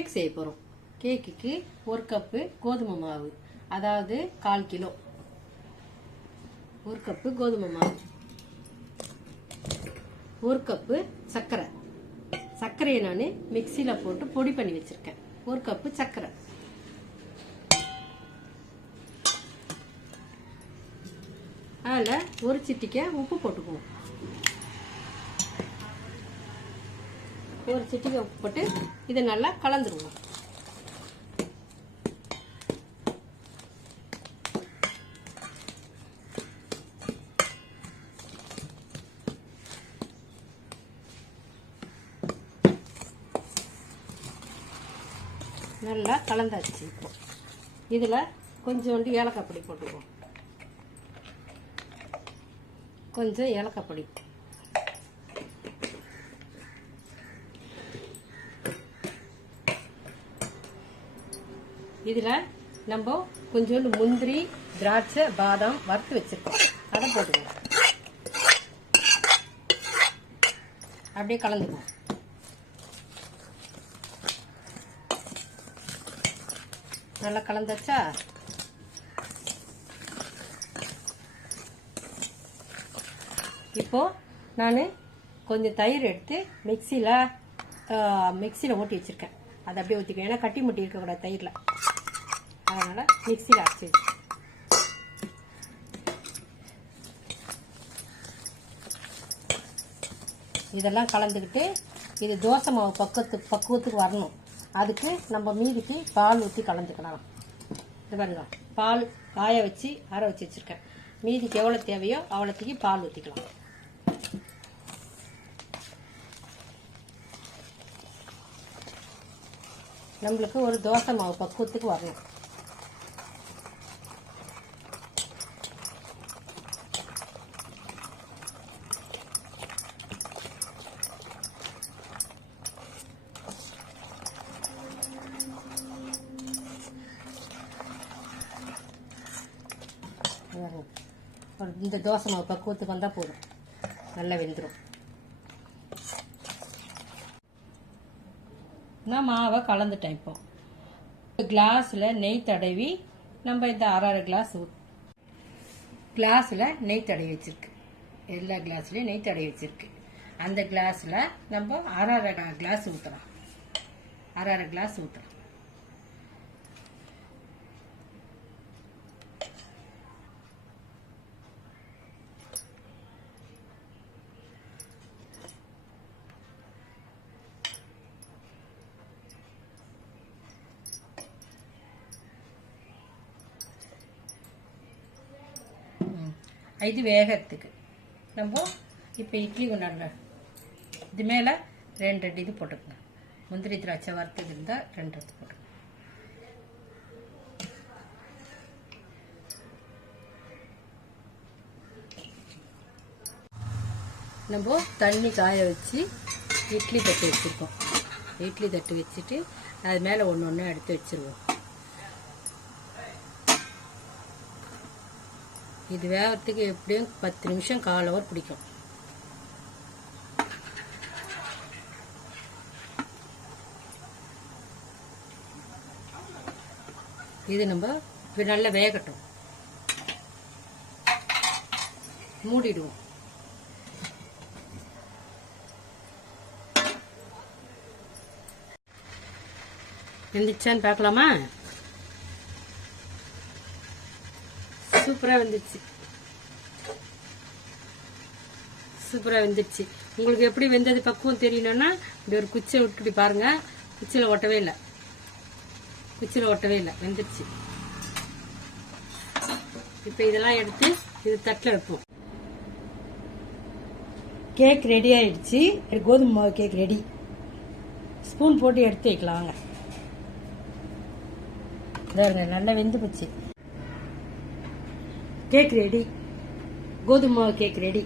Cake செய்ய போகிறோம். கேக்குக்கு 1 கப்பு கோதுமை மாவு, அதாவது 1/4 கிலோ. 1 கப்பு கோதுமை மாவு, 1 கப்பு சர்க்கரை. சர்க்கரையை நான் மிக்சியில் போட்டு பொடி பண்ணி வச்சிருக்கேன். 1 கப்பு சர்க்கரை. அதில் ஒரு சிட்டிக்கை உப்பு போட்டுக்குவோம். ஒரு சிட்டிக்கை உப்பு போட்டு இதை நல்லா கலந்துருவோம். நல்லா கலந்தாச்சு. இப்போ இதில் கொஞ்சோண்டு ஏலக்காய் பொடி போட்டுக்குவோம். கொஞ்சம் ஏலக்காய் பொடி, இதில் நம்ம கொஞ்சோண்டு முந்திரி, திராட்சை, பாதாம் வறுத்து வச்சிருக்கோம். அதை போட்டுக்குவோம். அப்படியே கலந்துக்குவோம். நல்லா கலந்தாச்சா? இப்போ நான் கொஞ்சம் தயிர் எடுத்து மிக்சியில் ஓட்டி வச்சிருக்கேன். அதை அப்படியே ஊற்றிக்குவேன். ஏன்னா கட்டி முட்டி இருக்கக்கூடாது தயிரில், அதனால மிக்சியில் அரைச்சி வச்சு இதெல்லாம் கலந்துக்கிட்டு இது தோசை மாவு பக்குவத்துக்கு வரணும். அதுக்கு நம்ம மீதிக்கு பால் ஊற்றி கலந்துக்கலாம். இது பாருங்க, பால் காய வச்சு அரை வச்சு வச்சிருக்கேன். மீதிக்கு எவ்வளோ தேவையோ அவ்வளோத்துக்கு பால் ஊற்றிக்கலாம். நம்மளுக்கு ஒரு தோசை மாவு பக்குவத்துக்கு வரணும். இந்த தோசை மாவு பக்குவத்துக்கு வந்தால் போதும், நல்லா வெந்துடும். நான் மாவை கலந்துட்டேன். இப்போ கிளாஸில் நெய் தடவி நம்ம இந்த அரை கிளாஸ் கிளாஸில் நெய் தடவி வச்சிருக்கு. எல்லா கிளாஸ்லையும் நெய் தடவி வச்சிருக்கு. அந்த கிளாஸில் நம்ம அரை கிளாஸ் ஊற்றலாம். அரை கிளாஸ் ஊற்றலாம். இது வேகத்துக்கு நம்ம இப்போ இட்லி கொண்டாடுங்க. இது மேலே 2 இது போட்டுக்கோங்க. முந்திரி திராட்சை வறுத்தது இருந்தால் 2 போட்டுக்கோங்க. நம்ம தண்ணி காய வச்சு இட்லி தட்டு வச்சுருக்கோம். இட்லி தட்டு வச்சுட்டு அது மேலே ஒன்று எடுத்து வச்சுருவோம். இது வேகத்துக்கு எப்படியும் 10 நிமிஷம் 1/4 ஹவர் பிடிக்கும். இது நம்ம நல்லா வேகட்டும். மூடிடுவோம். வெந்துச்சான்னு பார்க்கலாமா? சூப்பராக வெந்துச்சு. சூப்பராக வெந்துடுச்சு. உங்களுக்கு எப்படி வெந்தது பக்குவம் தெரியலன்னா இப்படி ஒரு குச்சியை விட்டுட்டு பாருங்க. குச்சியில் ஒட்டவே இல்லை. வெந்துடுச்சு. இப்போ இதெல்லாம் எடுத்து இது தட்டில் வைப்போம். கேக் ரெடி ஆயிடுச்சு. கோதுமை மாவு கேக் ரெடி. ஸ்பூன் போட்டு எடுத்து வைக்கலாம். வாங்க, நல்லா வெந்து போச்சு. Cake ready. கோதுமை மாவு கேக் ரெடி.